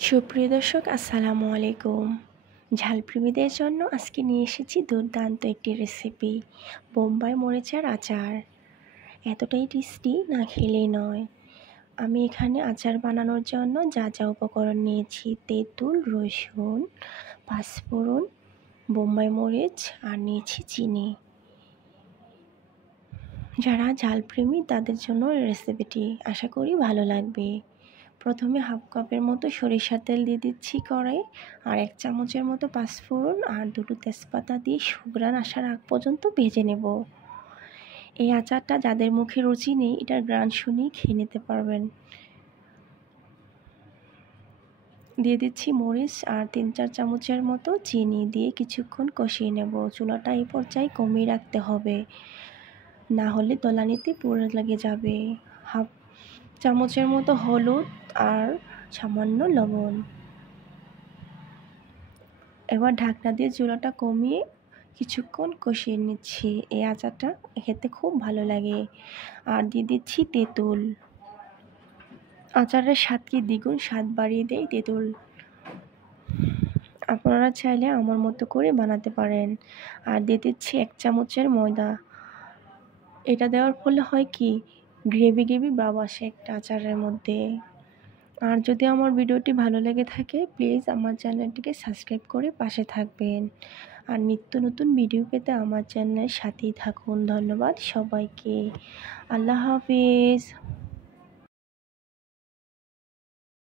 সুপ্রিয় দর্শক, আসসালামু আলাইকুম। ঝালপ্রেমীদের জন্য আজকে নিয়ে এসেছি দুর্দান্ত একটি রেসিপি, বোম্বাই মরিচের আচার। এতটাই টেস্টি, না খেলেই নয়। আমি এখানে আচার বানানোর জন্য যা যা উপকরণ নিয়েছি: তেঁতুল, রসুন, পাঁচফোড়ন, বোম্বাই মরিচ আর নিয়েছি চিনি। যারা ঝালপ্রেমী তাদের জন্য রেসিপিটি আশা করি ভালো লাগবে। প্রথমে হাফ কাপের মতো সরিষার তেল দিয়ে দিচ্ছি কড়াই, আর 1 চামচের মতো পাঁচফোড়ন আর 2টো তেজপাতা দিয়ে সুঘ্রাণ আসার আগ পর্যন্ত ভেজে নেব। এই আচারটা যাদের মুখে রুচি নেই, এটার ঘ্রাণ শুনেই খেয়ে নিতে পারবেন। দিয়ে দিচ্ছি মরিচ আর 3-4 চামচের মতো চিনি দিয়ে কিছুক্ষণ কষিয়ে নেব। চুলাটা এই পর্যায়ে কমিয়ে রাখতে হবে, না হলে তলানিতে পুড়ে লেগে যাবে। হাফ চামচের মতো হলুদ আর সামান্য লবণ। এবার ঢাকনা দিয়ে চুলাটা কমিয়ে কিছুক্ষণ কষিয়ে নিচ্ছি। এই আচারটা খেতে খুব ভালো লাগে। আর দিয়ে দিচ্ছি তেঁতুল। আচারের স্বাদকে দ্বিগুণ স্বাদ বাড়িয়ে দেয় তেঁতুল। আপনারা চাইলে আমার মতো করে বানাতে পারেন। আর দিয়ে দিচ্ছি 1 চামচের ময়দা। এটা দেওয়ার ফলে হয় কি, গ্রেভি গ্রেভি ভাব আসে একটা আচারের মধ্যে। আর যদি আমার ভিডিওটি ভালো লেগে থাকে, প্লিজ আমার চ্যানেলটিকে সাবস্ক্রাইব করে পাশে থাকবেন। আর নিত্য নতুন ভিডিও পেতে আমার চ্যানেলের সাথেই থাকুন। ধন্যবাদ সবাইকে। আল্লাহ হাফিজ।